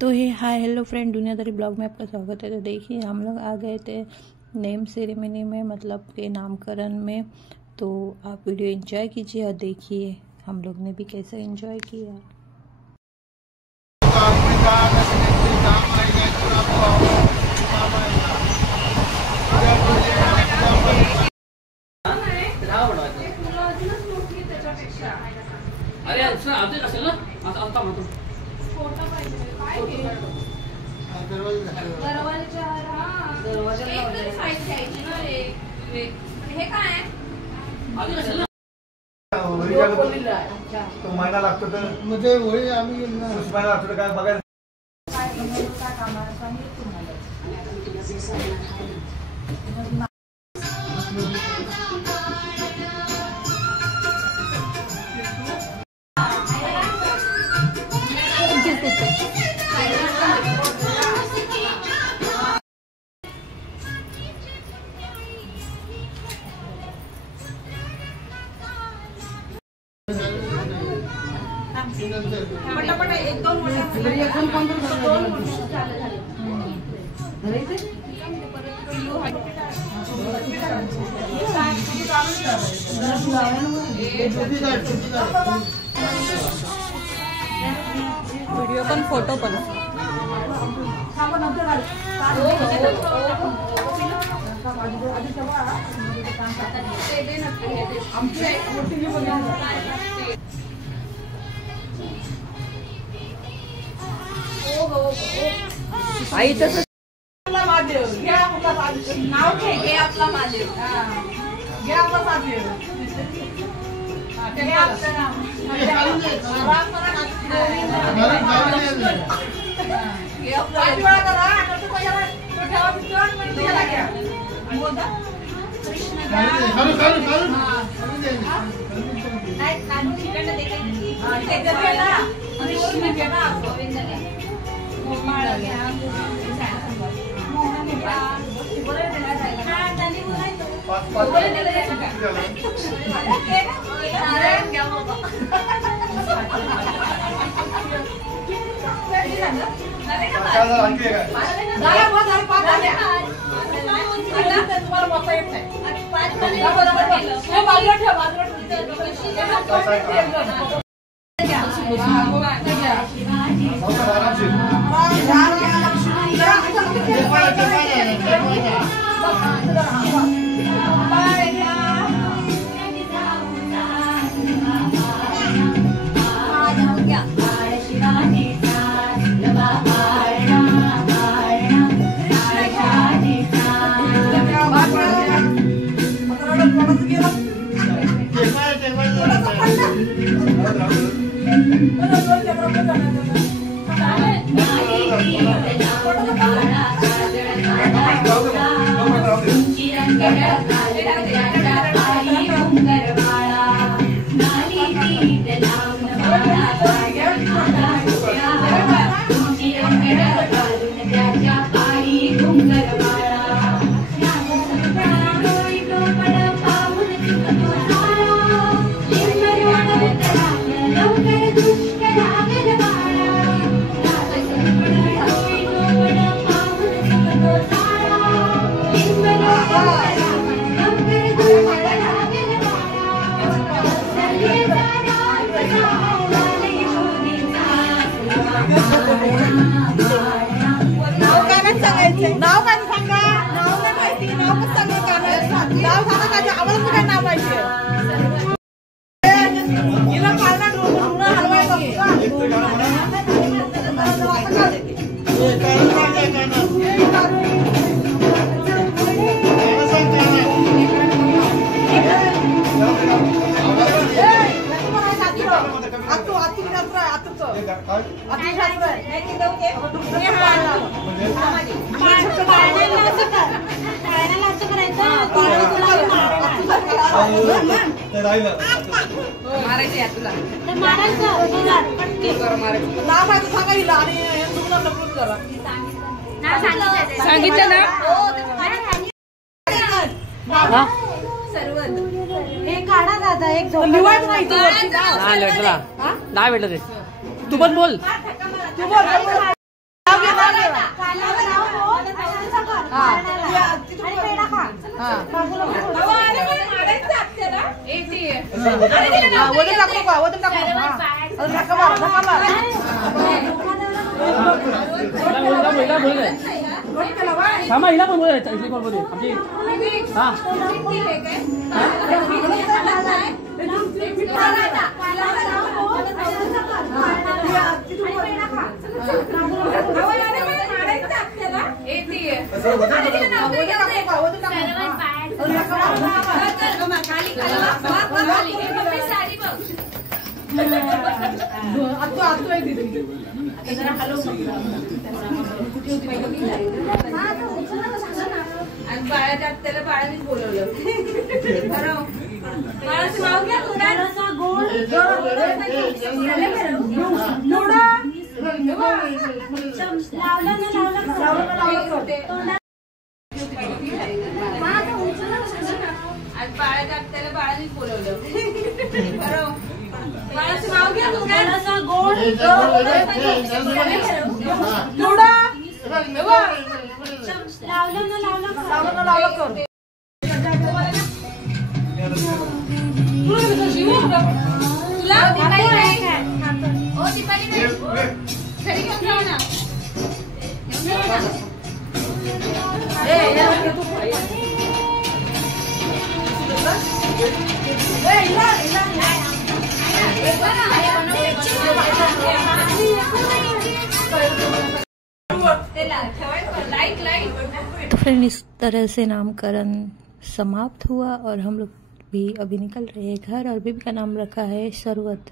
तो हे hi hello friend, दुनियादारी blog में आपका स्वागत है। तो देखिए हम लोग आ गए थे नेम सेरेमनी में, मतलब के नामकरण में। तो आप वीडियो एंजॉय कीजिए और देखिए हम लोग ने भी कैसे एंजॉय किया। अरे आते असेल ना आता म्हणतो तो महिना लागतो तर म्हणजे होळी आम्ही महिना लागतो काय बघायला। पटापट एक दोन वीडियो पण फोटो पण आई तसं महादेव घ्या नाव घे आपला महादेव घे आपला महादेव नाव काय सांगा, नाव नाही माहिती, नाव कसं सांगा का नाव सांगा का आम्हाला कुठे नाव पाहिजे हिला पाळणा ढोल हलवायचा सांगितलं ना हे काढा दादा एक भेटला तू पण बोल. वजन टाकू का वजन टाकू धक्का मार थांबा हिला पण बोलायचं इथली पण बोलू आमची हा बाळाच्या त्याला बाळानेच बोलवलं बाळाचं नाव घ्या बाळाच्या त्याला बाळानेच बोलवलं बाळाचं नाव घ्या गोड तो फ्रेंड इस तरह से नामकरण समाप्त हुआ और हम लोग भी अभी निकल रहे हैं घर और बेबी का नाम रखा है सरवत।